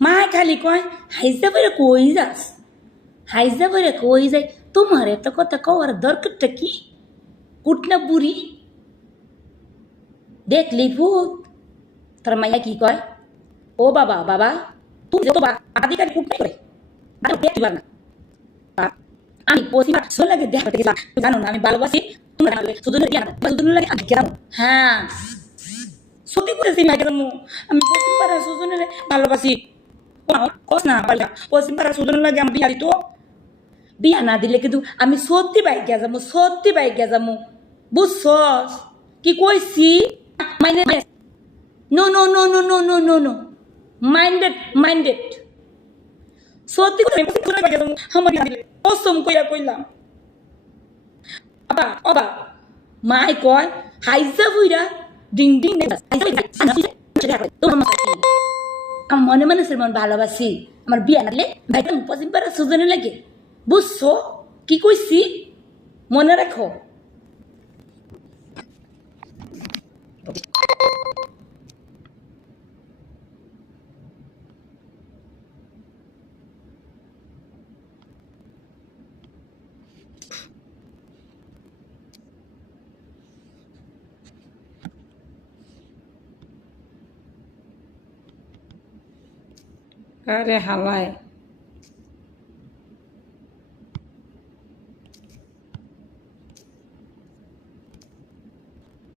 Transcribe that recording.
মায় খালি কয় হাইজা বলে কই যাস, হাইজা বলে কই যাই, তোমার এত কথা কওয়ার দরকারটা কি? কুটনা বুড়ি দেখলি ভূত। তার মাইয়া কি কয়, ও বাবা বাবা তুমি যত আধিকারিক কুটনাই করে দেখতে পার না। আমি প্রতিমা শোন লাগে দেখাতে গেলাম, জানো না আমি ভালোবাসি তোমার সুজনের জ্ঞান সুজনের লাগে আমি কেন। হ্যাঁ সত্যি করেছি ম্যাডামু, আমি পশ্চিম পাড়ার সুজনের ভালোবাসি। কস না পশ্চিম পাড়ার সুজনের লাগে আমি বিয়া দিত, বিয়া না দিলে কিন্তু আমি সত্যি বাইকে যাবো, সত্যি বাইকে যাবো, বুঝছস কি কইছি? মাইনে no no no no no no no no minded minded সত্যি করে আমি পশ্চিম বাইকে যাবো, আমার বিয়া দিলে কসম কইরা কইলাম। আবা অবা মাই কয় হাইজা বুইরা ডিং ডিং তোমার আমার মনে মানুষের মন ভালোবাসি, আমার বিয়া নালে ভাইটা পশ্চিম পাড়া সুজনে লাগে, বুঝছো কি কইছি? মনে রাখো। আরে হালায়